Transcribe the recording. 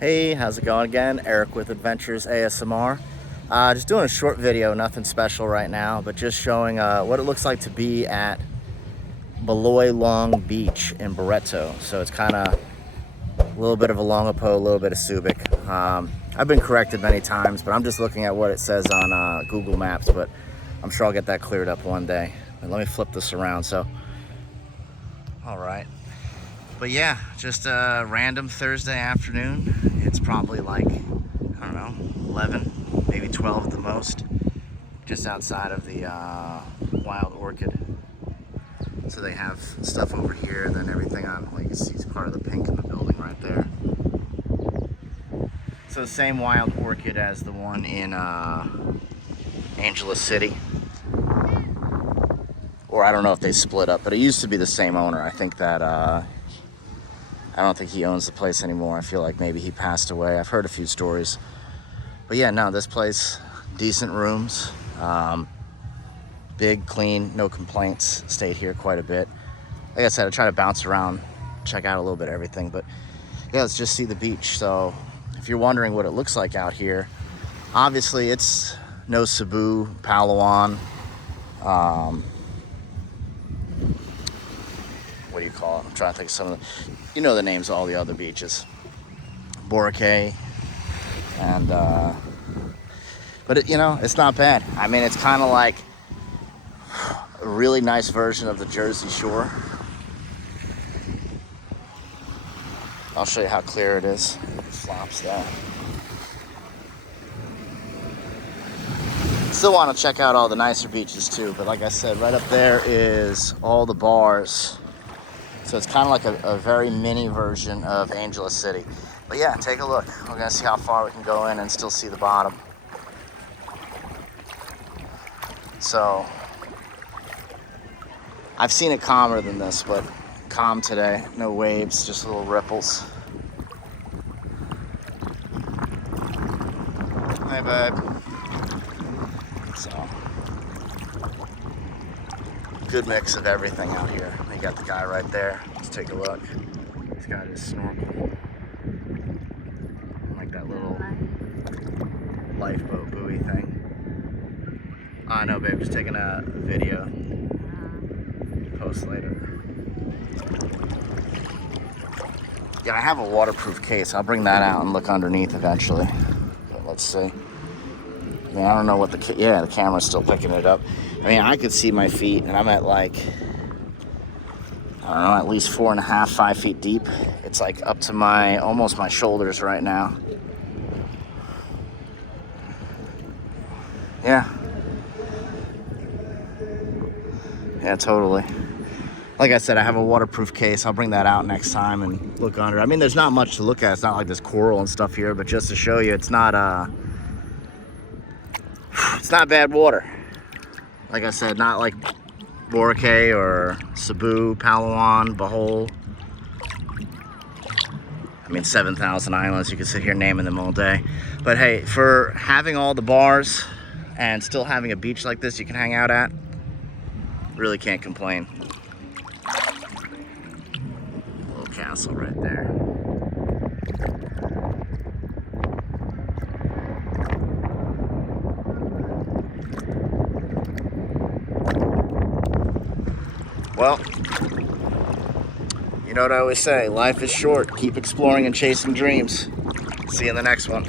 Hey, how's it going again? Eric with Adventures ASMR. Just doing a short video, nothing special right now, but just showing what it looks like to be at Baloy Long Beach in Barretto. So it's kind of a little bit of Olongapo, a little bit of Subic. I've been corrected many times, but I'm just looking at what it says on Google Maps, but I'm sure I'll get that cleared up one day. And let me flip this around. So, all right. But yeah, just a random Thursday afternoon. It's probably like, I don't know, 11, maybe 12 at the most, just outside of the Wild Orchid. So they have stuff over here, and then everything on, well, you can see it's part of the pink in the building right there. So the same Wild Orchid as the one in Angeles City. Or I don't know if they split up, but it used to be the same owner. I think that, I don't think he owns the place anymore. I feel like maybe he passed away. I've heard a few stories. But yeah, no, this place, decent rooms. Big, clean, no complaints. Stayed here quite a bit. Like I said, I try to bounce around, check out a little bit of everything. But yeah, let's just see the beach. So if you're wondering what it looks like out here, obviously it's no Cebu, Palawan. What do you call it? I'm trying to think of some of the, you know the names of all the other beaches. Boracay, and but it, you know, it's not bad. I mean, it's kind of like a really nice version of the Jersey Shore. I'll show you how clear it is. It flops that. Still want to check out all the nicer beaches too, but like I said, right up there is all the bars. So it's kind of like a very mini version of Angeles City. But yeah, take a look. We're gonna see how far we can go in and still see the bottom. So, I've seen it calmer than this, but calm today. No waves, just little ripples. Hi, bud. So, good mix of everything out here. You got the guy right there. Let's take a look. He's got his snorkel. Like that little lifeboat buoy thing. I know, babe. Just taking a video. Post later. Yeah, I have a waterproof case. I'll bring that out and look underneath eventually. But let's see. I mean, I don't know what the camera's still picking it up. I mean, I could see my feet, and I'm at like, I don't know, at least 4.5, 5 feet deep. It's like up to almost my shoulders right now. Yeah. Yeah, totally. Like I said, I have a waterproof case. I'll bring that out next time and look under. I mean, there's not much to look at. It's not like there's coral and stuff here, but just to show you, it's not bad water. Like I said, not like Boracay or Cebu, Palawan, Bohol. I mean, 7,000 islands. You can sit here naming them all day. But hey, for having all the bars and still having a beach like this you can hang out at, really can't complain. Little castle right there. Well, you know what I always say, life is short. Keep exploring and chasing dreams. See you in the next one.